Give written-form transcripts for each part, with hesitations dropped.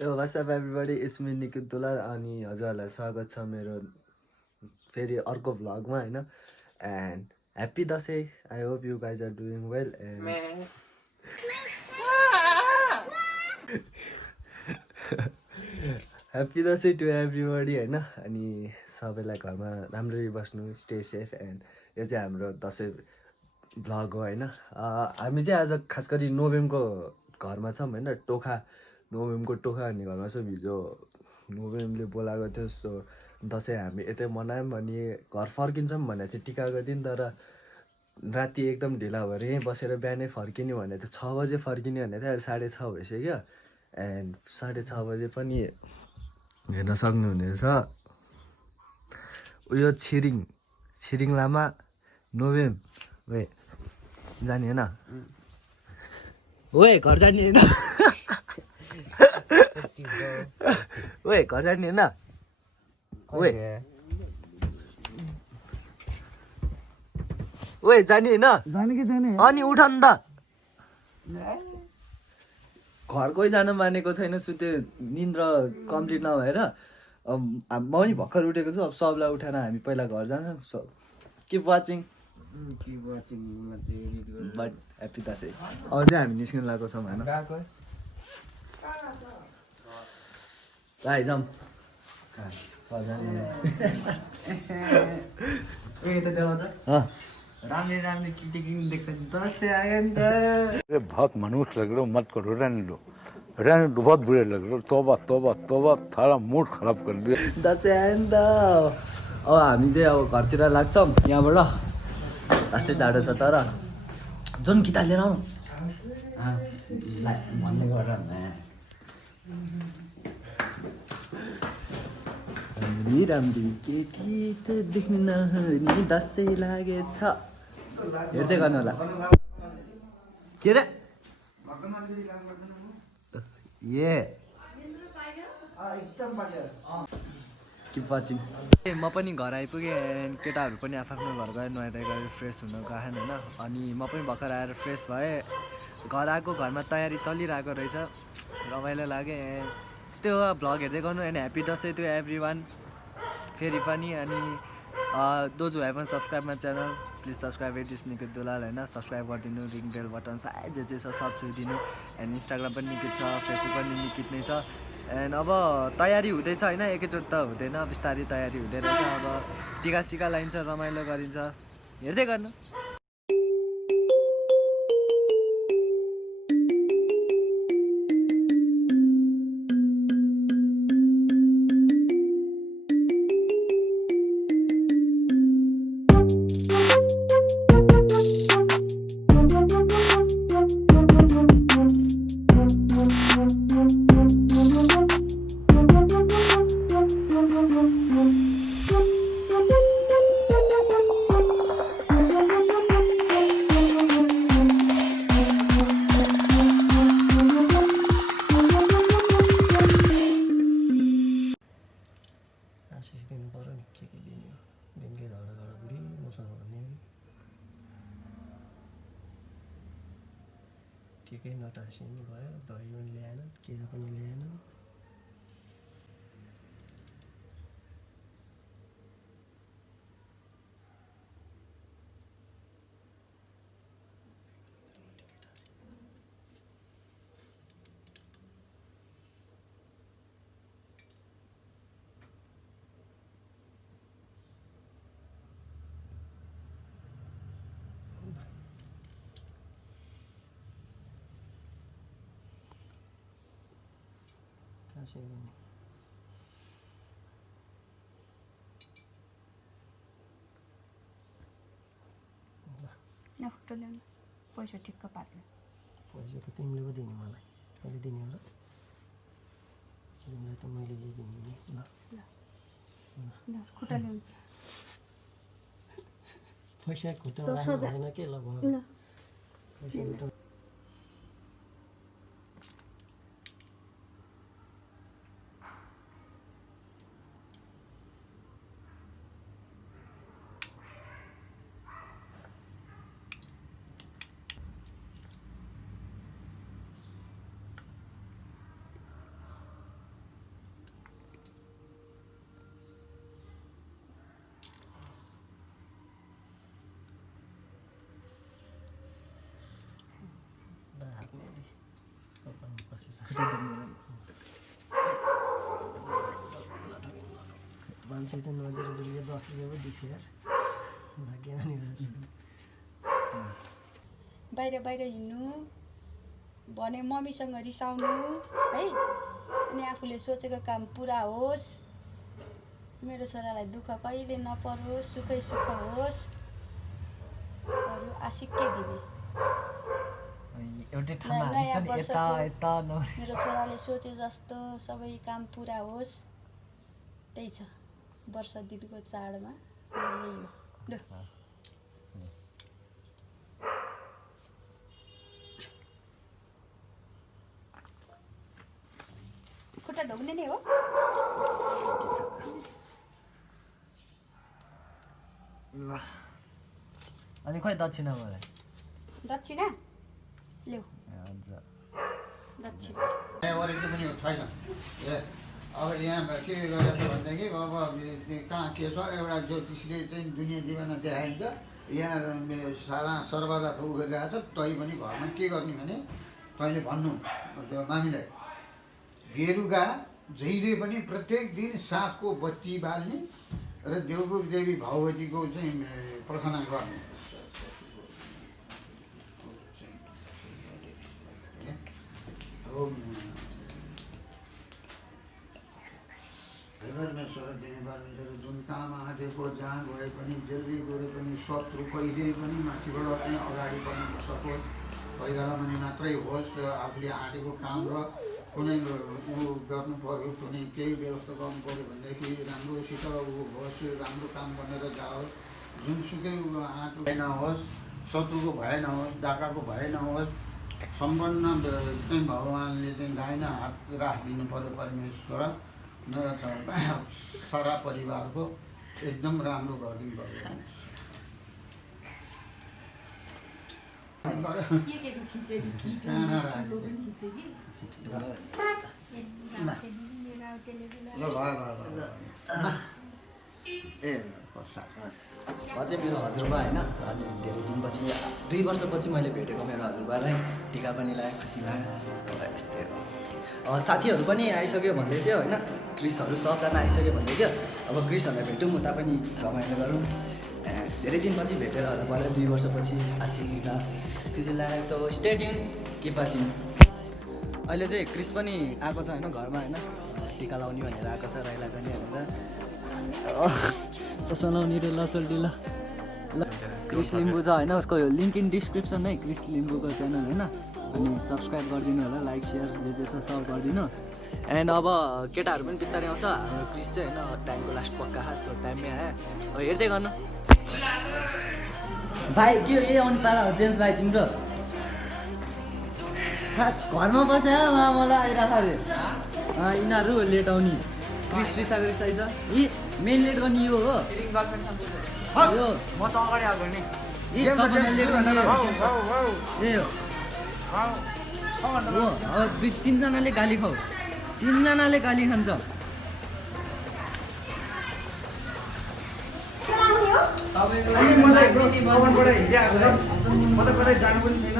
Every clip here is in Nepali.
Yo, what's up everybody? It's me Nikhil Dular अनि हजुरहरूलाई स्वागत छ मेरो फेरि अर्को भ्लगमा हैन and happy Dashain I hope you guys are doing well and happy Dashain to everybody हैन अनि सबैलाई घरमा राम्ररी बस्नु स्टे सेफ एन्ड यो चाहिँ हाम्रो दसैँ भ्लग हो हैन हामी चाहिँ आज खास गरी नोभेमको घरमा छौँ हैन टोखा नोभेमको टोखा भन्ने घरमा छौँ हिजो नोभेमले बोलाएको थियो सो दसैँ हामी यतै मनायौँ अनि घर फर्किन्छौँ भनेको थियो टिकाको दिन तर राति एकदम ढिला भएर यहीँ बसेर बिहानै फर्किने भनेको थियो 6 बजे फर्किने भनेको थियो अहिले 6:30 भइसक्यो एन्ड 6:30 बजे पनि हेर्न सक्नुहुनेछ उयो छिरिङ लामा नोभेम वे जाने होइन ओए घर जाने होइन ओए घर जाने होइन ओए ओए जाने होइन जाने कि जाने अनि उठ नि त घर कोही जान मानेको छैन सुते निन्द्रा कम्प्लिट नभएर म पनि भर्खर उठेको छु अब सबलाई उठाएर हामी पहिला घर जान्छौँ keep watching but happy Dashain अब चाहिँ हामी निस्किन लागेको छौँ होइन जाउँ रामले रामले किटी देख्छ दसैँ आयो नि त अरे बहुत मनुष्य लग रहे हो मत करो रहने दो बहुत बुरे लग रहे हो तोबा तोबा तोबा थारा मूड खराब कर दिया दसैँ आयो नि त अब हामी चाहिँ अब घरतिर लाग्छौँ यहाँबाट लास्टै टाढो छ तर जुन किताब लिएर आउँ भन्ने गर राम्री राम्री केटी त देख्न नहुने दसैँ लागेछ हेर्दै गर्नु होला के रे ए किप वाचिङ म पनि घर आइपुगेँ एन्ड केटाहरू पनि आफ्नो घर गए नुहाइ गएर फ्रेस हुन गएन होइन अनि म पनि भर्खर आएर फ्रेस भएँ घर आएको घरमा तयारी चलिरहेको रहेछ रमाइलो लाग्यो त्यस्तै हो भ्लग हेर्दै गर्नु and happy Dashain to everyone फेरि पनि अनि those who haven't subscribe my channel please subscribe it is Nikit Dulal होइन सब्सक्राइब गरिदिनु रिङ बेल बटन सायद जे छ सब छुइदिनु एन्ड इन्स्टाग्राम पनि निकित छ फेसबुक पनि निकित नै छ एन्ड अब तयारी हुँदैछ होइन एकैचोटि त हुँदैन बिस्तारै तयारी हुँदै रहेछ अब टिका सिका लाइन्छ रमाइलो गरिन्छ हेर्दै गर्नु आशिष दिनु पऱ्यो नि के दिने हो दिनकै झगडा बुढी मसँग भन्ने ठिकै नटाँसी नि भयो दही पनि ल्याएन केरा पनि ल्याएन पैसा ठिक्क पार्यो पैसा त तिमीले पो दिने मलाई मैले दिने हो र तिमीलाई त मैले जे दिने नि ल खुट्टा ल्याउनु पैसा खुट्टा हुँदैन के ल पैसा खुट्टा मान्छे चाहिँ नदिएर रुपियाँ 10 रुपियाँ पो दिस यार भाग्य नि बाहिर बाहिर हिँड्नु भने मम्मीसँग रिसाउनु है अनि आफूले सोचेको काम पुरा होस् मेरो छोरालाई दुःख कहिले नपरोस् सुखै सुख होस् अरू आशिक्कै दिने एउटै ठाउँमा हालिस नि यता यता मेरो छोराले सोचे जस्तो सबै काम पुरा होस् त्यही छ वर्ष दिनको चाडमा यही हो ल खुट्टा ढोग्ने नै हो अनि खोइ दक्षिणा मलाई दक्षिणा ल्याऊ हुन्छ दक्षिणा वरिपरि पनि छैन ए अब यहाँ के गरेछ भनेदेखि अब कहाँ के छ एउटा ज्योतिषले चाहिँ दुनियाँ जीवनमा देखाइन्छ यहाँ सारा सर्वदा उ गरिरहेको छ तै पनि घरमा के गर्ने भने तैँले भन्नु त्यो मामीलाई बेलुका जहिले पनि प्रत्येक दिन साँझको बत्ती बाल्ने र देवपुर देवी भगवतीको चाहिँ प्रार्थना गर्ने परमेश्वर दिने परमेश्वर जुन काम आँटेको जहाँ गए पनि जसले गरे पनि शत्रु कहिले पनि माथिबाट चाहिँ अगाडि बढ्न नसकोस् पैदल भने मात्रै होस् आफूले आँटेको काम र कुनै ऊ गर्नु पऱ्यो कुनै केही व्यवस्था गर्नु पऱ्यो भनेदेखि राम्रोसित ऊ होस् राम्रो काम बनेर जाओस् जुनसुकै आँटो भए नहोस् शत्रुको भए नहोस् डाकाको भए नहोस् सम्पन्न चाहिँ भगवान्ले चाहिँ दाहिना हात राखिदिनु पऱ्यो परमेश्वर मेरो सारा परिवारको एकदम राम्रो गरिदिनु पऱ्यो ल भयो ए म चाहिँ मेरो हजुरबा होइन अनि धेरै दिनपछि 2 वर्षपछि मैले भेटेको मेरो हजुरबालाई टिका पनि लगाएँ खुसी लाग्यो यस्तै हो साथीहरू पनि आइसक्यो भन्दै थियो होइन क्रिसहरू सबजना आइसक्यो भन्दै थियो अब क्रिसहरूलाई भेटौँ उता पनि रमाइलो गरौँ धेरै दिनपछि भेटेर होला 2 वर्षपछि आसिला खुसी लाग्यो सो स्टेडियम के पाचिन अहिले चाहिँ क्रिस पनि आएको छ होइन घरमा होइन टिका लाउने भनेर आएको छ राईलाई पनि भनेर चस्मा लाउने रे लसल्टी ल क्रिस लिम्बू छ होइन उसको लिङ्क इन डिस्क्रिप्सन है क्रिस लिम्बूको च्यानल होइन अनि सब्सक्राइब गरिदिनु होला लाइक सेयर जे जे छ सब गरिदिनु एन्ड अब केटाहरू पनि बिस्तारै आउँछ हाम्रो क्रिस चाहिँ होइन टाइमको लास्ट पक्का सो टाइममै आयो अब हेर्दै गर्नु भाइ के हो यही आउनु पारा हो जेम्स भाइ तिम्रो घरमा बस्यो मलाई आइरहेको अरे यिनीहरू लेट आउने क्रिस रिसाइछ यी मेन लेट गर्ने यो हो यो म त अगाडि आएको नि ए हो 2-3 जनाले गाली खाऊ 3 जनाले गाली खान्छ म त कमानबाट हिजो आएको म त कतै जानु पनि छैन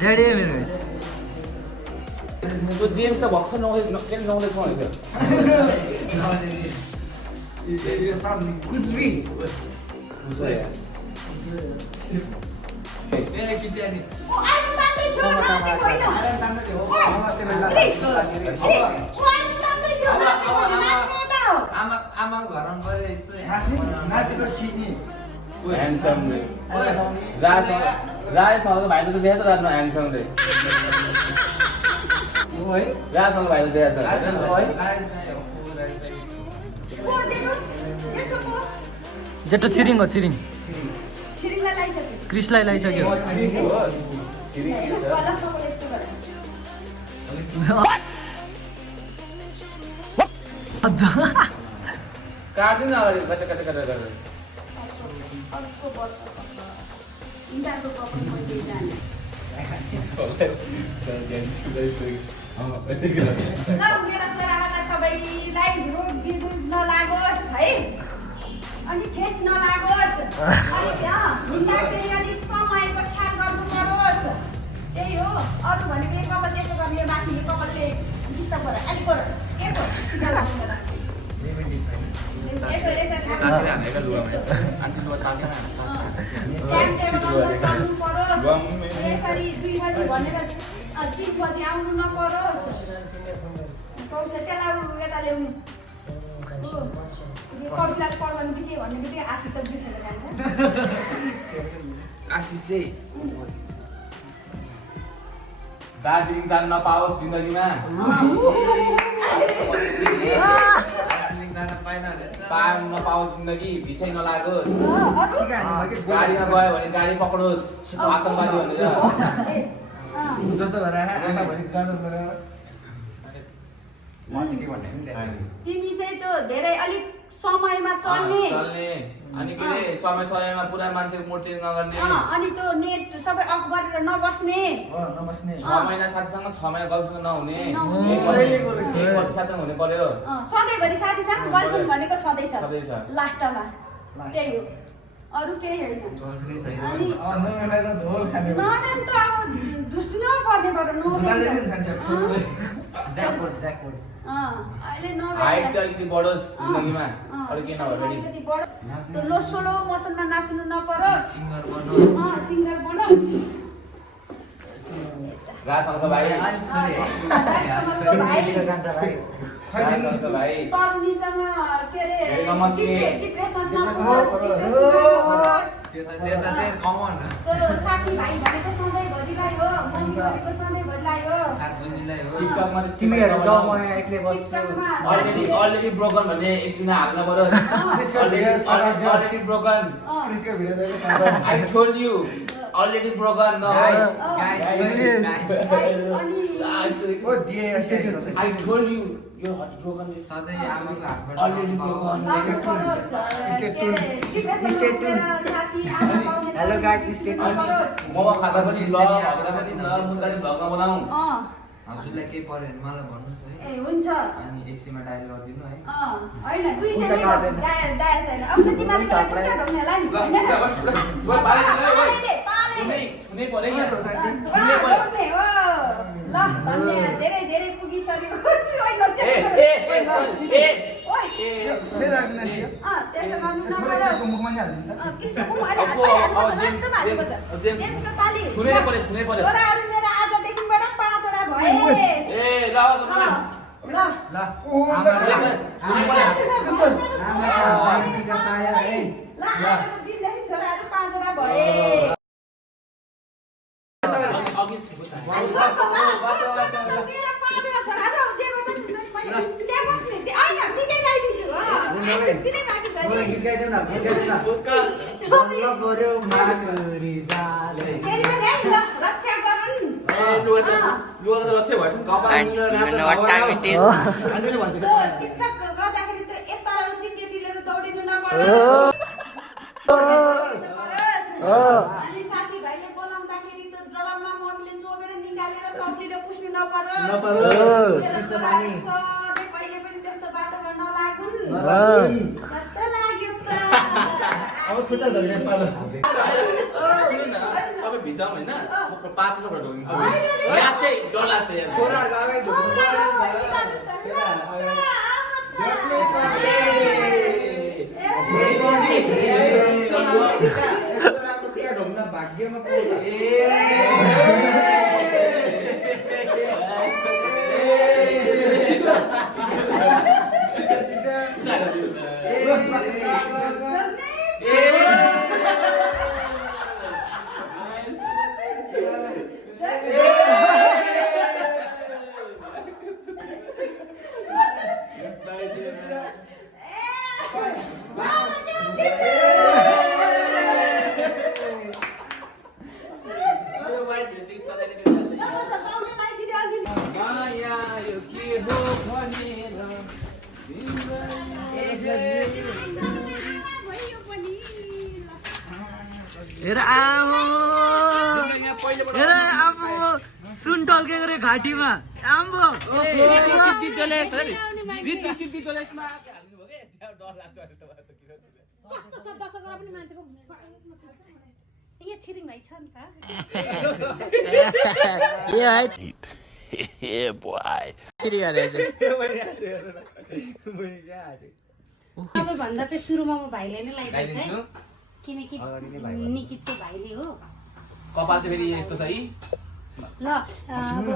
ड्याडी मेरो त्यो जेम्स त भर्खर नौलेज भनेको कुछ भी आमाको घरमा गएर यस्तो नाचेको चिज नि ह्यान्डसमले राजसँग भाइले त देखाएको छ रातमा ह्यान्डसमले राजसँग भाइले देखाएको छ जेठो छिरिङ हो छिरिङ क्रिसलाई लगाइसक्यो काट्दिनु अगाडि कच्चा कच्चा कच्चा गरेर मेरा छोरालाई सबैलाई रोग बिदुख नलागोस् है अनि ठेस नलागोस् हिँड्दाखेरि अलिक समयको ख्याल गर्नु परोस् त्यही हो अरू भनेको एक कपाल त्यसो गर्ने यो माथि यो कपालले डिस्टर्ब गरेर अलिक गर यसरी 2 बजी भनेर 3 बजी आउनु नपरोस् त्यसलाई यता ल्याउनु कौशिलाले पढ्नु बित्यो भन्ने बित्तिकै आशिष त बिर्सेर जान्छ आशिष चाहिँ दार्जिलिङ जान नपाओस् जिन्दगीमा पार नपाओस् जिन्दगी भिसै नलागोस् गाडीमा गयो भने गाडी पक्रोस् आतङ्कवादी भनेर जस्तो भएर आँखा भरि गाजर गरेर तिमी चाहिँ त्यो धेरै अलिक समयमा चल्ने अनि के अरे समयमा पुरा मान्छे मुड चेन्ज नगर्ने अनि त्यो नेट सबै अफ गरेर नबस्ने नबस्ने 6 महिना साथीसँग 6 महिना गर्लफ्रेन्डसँग नहुने 1 वर्ष साथीसँग हुने पर्यो सधैँभरि साथीसँग गर्लफ्रेन्ड भनेको छँदैछ छँदैछ लास्टमा त्यही हो अरू केही होइन अनि नमेलाई त धोल खाने नमेन त अब धुस्नु पर्ने बरु ज्याकपोट अहिले हाइट चाहिँ अलिकति बढोस् जिन्दगीमा अरू के नभए त्यो लोसोलो मोसनमा नाच्नु नपरोस् सिङ्गर बनोस् सिङ्गर बनोस् राजसँग भाइ भाइ तरुणीसँग के अरे नमस्ते डिप्रेसन त्यो त कमन त्यो साथीभाइ भनेको सधैँभरिलाई हो मम्मी भनेको सधैँभरिलाई हो सात जुनीलाई हो टिकटकमा तिमीहरू जाऊ म यहाँ एक्लै बस्छु टिकटकमा अलरेडी ब्रोकन भन्ने स्क्रिनमा हाल्न परोस् अलरेडी ब्रोकन क्रिसको भिडियो देखेको I told you already broken no guys oh डिएस I told you you're already broken सधैँ आमाको हातबाट already broken hello guys momo खाँदा पनि ब्लग हाल्दा पनि मुन्दारी भ्लगमा बनाऊ हजुरलाई केही पर्यो भने मलाई भन्नुहोस् है ए हुन्छ अनि एकछिनमा डायल गरिदिनु है हैन 200 नै डायल हैन अब त तिमीले खुट्टा ढोग्ने होला नि छुनै पर्यो छुने हो ल धन्यवाद धेरै धेरै पुगिसक्यो फेरि राख्दिन नि त्यसो गर्नु नपरोस् मुखमा नि हाल्दिन त कृष्णको जेम्सको पाली छुनै पर्यो छोराहरू मेरो आजदेखिबाट 5 वटा भए ए ल ल ल आजको दिनदेखि छोराहरू 5 वटा भए अघि छुको त मेरो 5 वटा छोराहरू जे भन्दा मैले त्यहाँ बस्ने हैन निकै ल्याइदिन्छु हो दिनै बाँकी छ नि फेरि पनि है ल रक्षा गरुन् लुगा त लक्ष्य भएछ नि टिकटक गर्दाखेरि त यता र उति टेटी लिएर दौडिनु नपरोस् अनि साथीभाइले बोलाउँदाखेरि त ड्रममा मम्मीले चोबेर निकालेर तब्लीले पुस्नु नपरोस् सधैँ कहिले पनि त्यस्तो बाटोमा नलागुन् जस्तो लाग्यो त अब खुट्टा ढल्ने पालो अब भिजाम हैन म पातोबाट ढोगिन्छु यहाँ चाहिँ डर लाग्छ यार छोराहरुको अगाडि यस्तो राम्रो कुरा ढोग्न भाग्यमा पुग्छ हेर आम्बो सुन टल्केको रे घाँटीमा आम्बो सिद्धि चलेस मा डर लाग्छ कस्तो छ दशकरा पनि मान्छेको यहाँ छिरिङ भाइ छ नि त सबैभन्दा चाहिँ सुरुमा म भाइले नै लगाइदिन्छु है किनकि निकित चाहिँ भाइले हो कपाल चाहिँ फेरि यस्तो छ है ल अब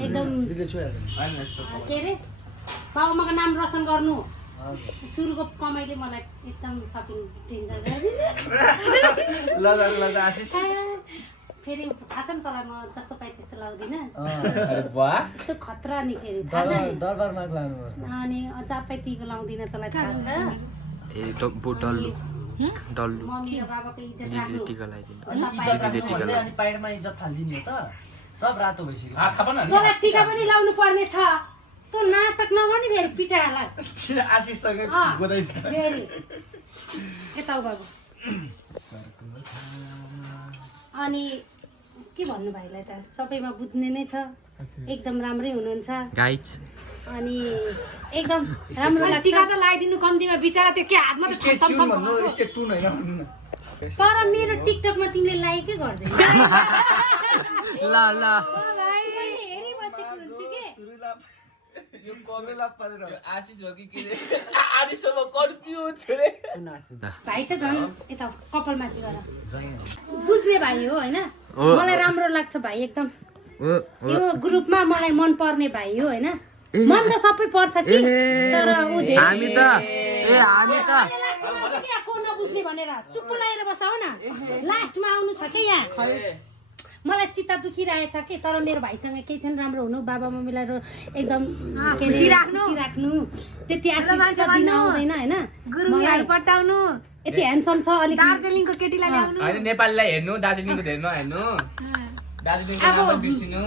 एकदम के अरे बाबुआमाको नाम रोशन गर्नु सुरुको कमाइले मलाई एकदम सकिङ डेन्जर आशिष फेरि थाहा छ नि तँलाई म जस्तो पाएँ त्यस्तो लाउँदिनँ अरे वाह त्यो खतरा नि फेरि थाहा छ नि दरबारमा लानुपर्छ अनि जापाइतीको लाउँदिनँ तँलाई थाहा छ मम्मी र बाबाको इज्जत राख्नु अनि पाइडमा इज्जत थालिदिने हो त सब रातो भइसक्यो थाहा पाउन तँलाई टिका पनि लाउनु पर्ने छ तँ नाटक नगर्ने फेरि पिटाहालास् आशिष फेरि फेरि यता हो बाबु अनि के भन्नु भाइलाई त सबैमा बुझ्ने नै छ एकदम राम्रै हुनुहुन्छ अनि एकदम राम्रो लाग्छ टिका त लगाइदिनु कम्तीमा बिचरा त्यो के हातमा त तर मेरो टिकटकमा तिमीले लाइकै गर्दैन हेरिबसेको हुन्छु के आशिष हो कि के आदिसम्म कन्फ्युज छु रे भाइ त झन् यता कपालमाथि गर बुझ्ने भाइ हो होइन मलाई राम्रो लाग्छ भाइ एकदम यो ग्रुपमा मलाई मन पर्ने भाइ हो होइन मन त सबै पर्छ कि तर को नबुझ्ने भनेर चुप्प लागेर बसाउ न लास्टमा आउनु छ कि यहाँ मलाई चित्त दुखिरहेछ कि तर मेरो भाइसँग केही छैन राम्रो हुनु बाबा मम्मीलाई एकदम खुसी राख्नु त्यति आशीर्वाद दिन आउँदैन होइन गुरुङहरू पटाउनु यति ह्यान्डसम छ अलिक दार्जिलिङको केटीलाई ल्याउनु हैन नेपालीलाई हेर्नु दार्जिलिङको धेरै नहेर्नु दार्जिलिङको नाम पनि बिर्सिनु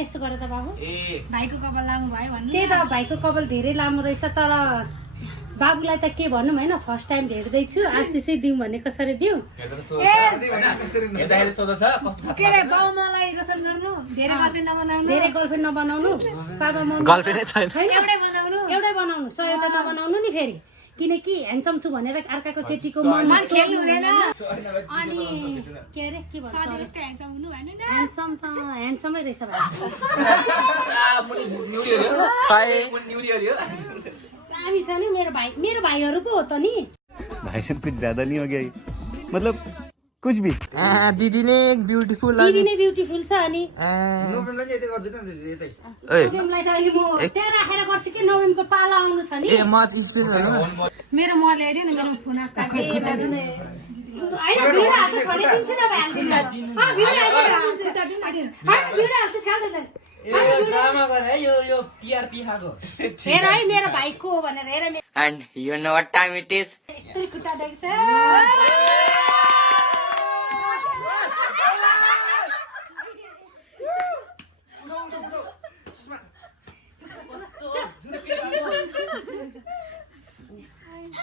यसो गर त बाबु ए भाइको कपाल लामो भयो भन्नु त्यही त भाइको कपाल धेरै लामो रहेछ तर बाबुलाई त के भनौँ होइन फर्स्ट टाइम भेट्दैछु आशिषै दिउँ भने कसरी दिउँ हेर्दाखेरि सोच छ कस्तो के अरे बाबुमालाई रोशन गर्नु धेरै गर्लफ्रेन्ड नबनाउनु बाबा मम्मी एउटै बनाउनु 100 वटा नबनाउनु नि फेरि किनकि ह्यान्डसम छु भनेर अर्काको केटीको मन खेल्नु हुँदैन अनि के अरे के भन्छ ह्यान्डसम त ह्यान्डसमै रहेछ भाइ हामी छ नि मेरो भाइहरू पो हो त नि भाई से कुछ ज्यादा नहीं हो गया मतलब कुछ भी दिदी नै ब्युटिफुल छ अनि नोभेम्बरलाई त अहिले म त्यहाँ राखेर गर्छु कि नोभेम्बरको पाला आउनु छ नि मेरो म ल्याइदियो नि मेरो फोन आएको होइन भिडियो हाल्छ छोडिदिन्छु न भिडियो हाल्छ स्याल्दैन ड्रामा गर है यो टीआरपी खाको हेर है मेरो भाइको हो भनेर हेर and you know what time it is यस्तो खुट्टा देख्छ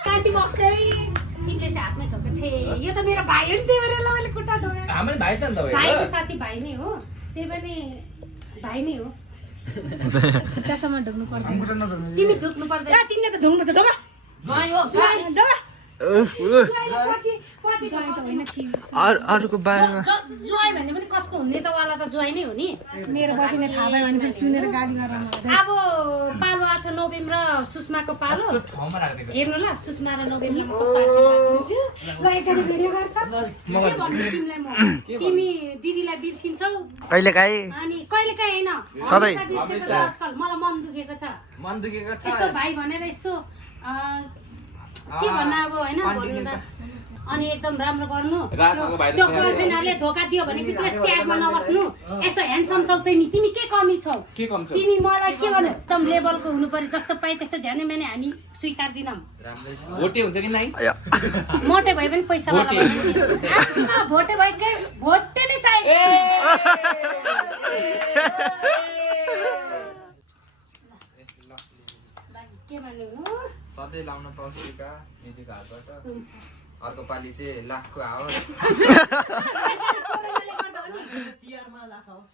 काटी मकै तिमीले चाहिँ हातमै ठोके छे यो त मेरो भाइ हो नि त्यही भएर मैले खुट्टा ढोके हाम्रो भाइ त नि त भाइको साथी भाइ नै हो त्यही पनि भाइ नै हो खुट्टासम्म ढोक्नु पर्दैन तिमी ढोक्नु पर्दैन तिमीले त ढोक्नुपर्छ ढोका अरूको बारेमा ज्वाइँ भन्ने पनि कसको हुने त वाला त ज्वाइँ नै हो नि मेरो बहिनीले थाहा भयो भने फेरि सुनेर गाली गरेर अब पालो आएको छ नोभेम र सुषमाको पालो हेर्नु ल सुषमा र नोभेमलाई कस्तो आशीर्वाद भिडियो तिमी दिदीलाई बिर्सिन्छौ कहिलेकाहीँ अनि कहिलेकाहीँ होइन सधैँ बिर्सेको छ आजकल मलाई मन दुखेको छ यस्तो भाइ भनेर यस्तो के भन्नु अब होइन भन्नु त अनि एकदम राम्रो गर्नु त्यो गर्लफ्रेन्डहरूले धोका दियो भने त्यो स्याडमा नबस्नु यस्तो ह्यान्डसम छौ तिमी के कमी छौ तिमी मलाई के भन्नु एकदम लेभलको हुनु पर्यो जस्तो पाए त्यस्तो झ्याने माने हामी स्वीकार्दिनौँ भोटे हुन्छ कि नै मोटे भए पनि पैसा भोटे भएकै भोटे नै चाहियो के भन्नु सधैँ लाउन पाउँछ टिका दिदीको हातबाट अर्को पालि चाहिँ लाखको आओस् तिहारमा लाख आओस्